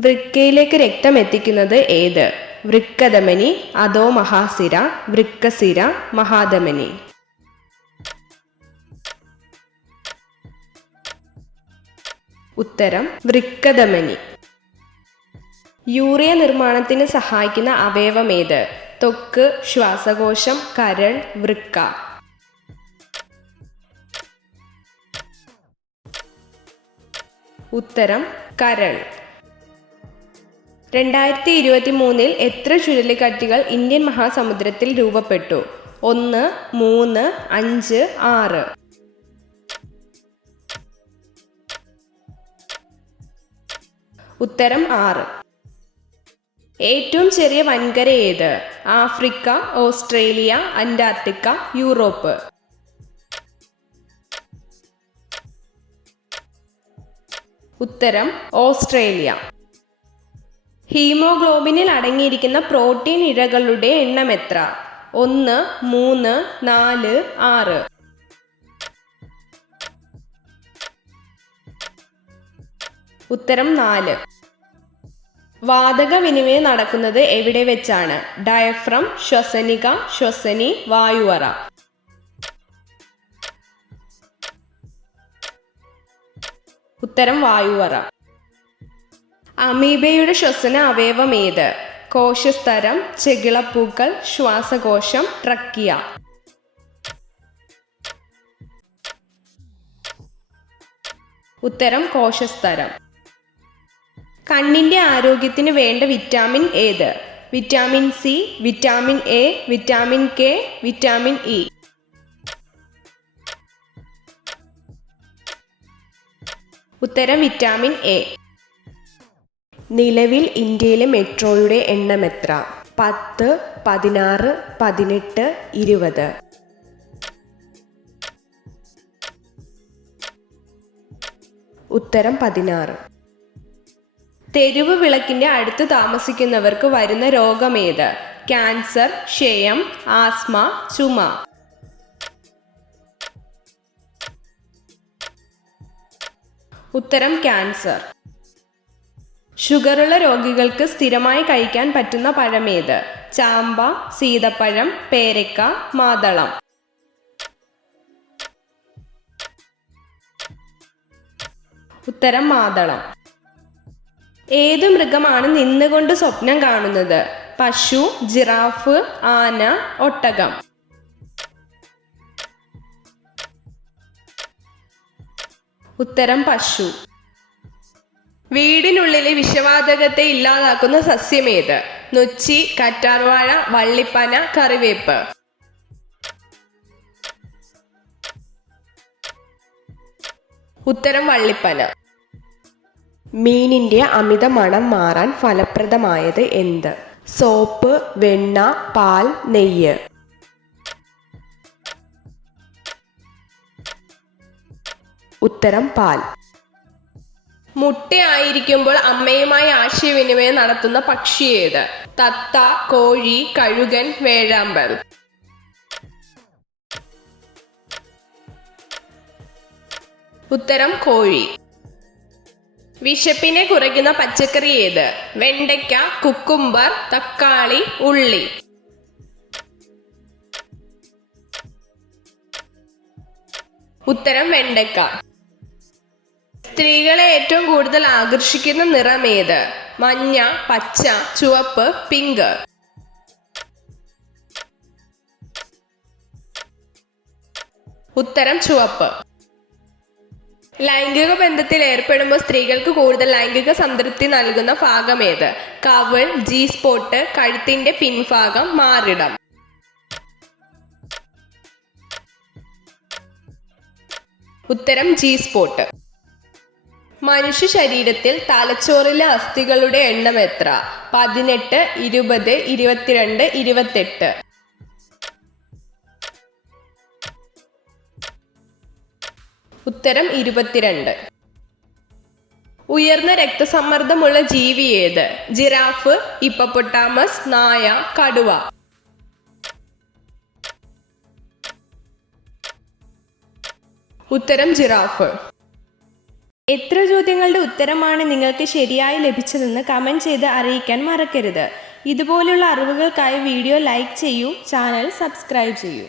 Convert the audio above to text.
വൃക്കയിലേക്ക് രക്തം എത്തിക്കുന്നത് ഏത്? വൃക്കധമനി, അധോമഹാസിര, വൃക്കസിര, മഹാധമനി. ഉത്തരം വൃക്കധമനി. യൂറിയ നിർമ്മാണത്തിന് സഹായിക്കുന്ന അവയവമേത്? ത്വക്ക്, ശ്വാസകോശം, കരൾ, വൃക്ക. ഉത്തരം കരൾ. 2023 എത്ര ചുഴലിക്കാറ്റുകൾ ഇന്ത്യൻ മഹാസമുദ്രത്തിൽ രൂപപ്പെട്ടു? 1, 3, 5, 6. ഉത്തരം 6. ഏറ്റവും ചെറിയ വൻകര ഏത്? Africa, Australia, Antarctica, Europe. ഉത്തരം ഓസ്ട്രേലിയ. ഹീമോഗ്ലോബിനിൽ അടങ്ങിയിരിക്കുന്ന പ്രോട്ടീൻ ഇഴകളുടെ എണ്ണം എത്ര? 1, 3, 4, 6. ഉത്തരം 4. വാതക വിനിമയം നടക്കുന്നത് എവിടെ വെച്ചാണ്? ഡയഫ്രം, ശ്വസനിക, ശ്വസനി, വായുവറ. ഉത്തരം വായുവറ. അമീബയുടെ ശ്വസന അവയവം ഏത്? കോശസ്തരം, ചെകിളപ്പൂക്കൾ, ശ്വാസകോശം, ട്രക്കിയ. ഉത്തരം കോശസ്തരം. കണ്ണിന്റെ ആരോഗ്യത്തിന് വേണ്ട വിറ്റാമിൻ ഏത്? Vitamin C, vitamin A, vitamin K, vitamin E. ഉത്തരം വിറ്റാമിൻ എ. നിലവിൽ ഇന്ത്യയിലെ മെട്രോയുടെ എണ്ണം എത്ര? 10, 16, 18, 20. ഉത്തരം 16. തെരുവ് വിളക്കിന്റെ അടുത്ത് താമസിക്കുന്നവർക്ക് വരുന്ന രോഗമേത്? ക്യാൻസർ, ക്ഷയം, ആസ്മ, ചുമ. ഉത്തരം ക്യാൻസർ. ഷുഗറുള്ള രോഗികൾക്ക് സ്ഥിരമായി കഴിക്കാൻ പറ്റുന്ന പഴമേത്? ചാമ്പ, സീതപ്പഴം, പേരക്ക, മാതളം. ഉത്തരം മാതളം. ഏത് മൃഗമാണ് നിന്നുകൊണ്ട് സ്വപ്നം കാണുന്നത്? പശു, ജിറാഫ്, ആന, ഒട്ടകം. ഉത്തരം പശു. വീടിനുള്ളിലെ വിഷവാതകത്തെ ഇല്ലാതാക്കുന്ന സസ്യമേത്? നൊച്ചി, കറ്റാർവാഴ, വള്ളിപ്പന, കറിവേപ്പ്. ഉത്തരം വള്ളിപ്പന. മീനിന്റെ അമിത മണം മാറാൻ ഫലപ്രദമായത് എന്ത്? സോപ്പ്, വെണ്ണ, പാൽ, നെയ്യ്. ഉത്തരം പാൽ. മുട്ടയായിരിക്കുമ്പോൾ അമ്മയുമായി ആശയവിനിമയം നടത്തുന്ന പക്ഷി ഏത്? തത്ത, കോഴി, കഴുകൻ, വേഴാമ്പൽ. ഉത്തരം കോഴി. വിശപ്പിനെ കുറയ്ക്കുന്ന പച്ചക്കറി ഏത്? വെണ്ടയ്ക്ക, കുക്കുംബർ, തക്കാളി, ഉള്ളി. ഉത്തരം വെണ്ടയ്ക്ക. സ്ത്രീകളെ ഏറ്റവും കൂടുതൽ ആകർഷിക്കുന്ന നിറമേത്? മഞ്ഞ, പച്ച, ചുവപ്പ്, പിങ്ക്. ഉത്തരം ചുവപ്പ്. ലൈംഗിക ബന്ധത്തിൽ ഏർപ്പെടുമ്പോൾ സ്ത്രീകൾക്ക് കൂടുതൽ ലൈംഗിക സംതൃപ്തി നൽകുന്ന ഭാഗമേത്? കവിൾ, ജി സ്പോട്ട്, കഴുത്തിന്റെ പിൻഭാഗം, മാറിടം. ഉത്തരം ജി സ്പോട്ട്. മനുഷ്യ ശരീരത്തിൽ തലച്ചോറിലെ അസ്ഥികളുടെ എണ്ണം എത്ര? 18, 20, 22, 28. ഉത്തരം 22. ഉയർന്ന രക്തസമ്മർദ്ദമുള്ള ജീവി ഏത്? ജിറാഫ്, ഹിപ്പോപ്പൊട്ടാമസ്, നായ, കടുവ. ഉത്തരം ജിറാഫ്. എത്ര ചോദ്യങ്ങളുടെ ഉത്തരമാണ് നിങ്ങൾക്ക് ശരിയായി ലഭിച്ചതെന്ന് കമൻറ്റ് ചെയ്ത് അറിയിക്കാൻ മറക്കരുത്. ഇതുപോലുള്ള അറിവുകൾക്കായി വീഡിയോ ലൈക്ക് ചെയ്യൂ, ചാനൽ സബ്സ്ക്രൈബ് ചെയ്യൂ.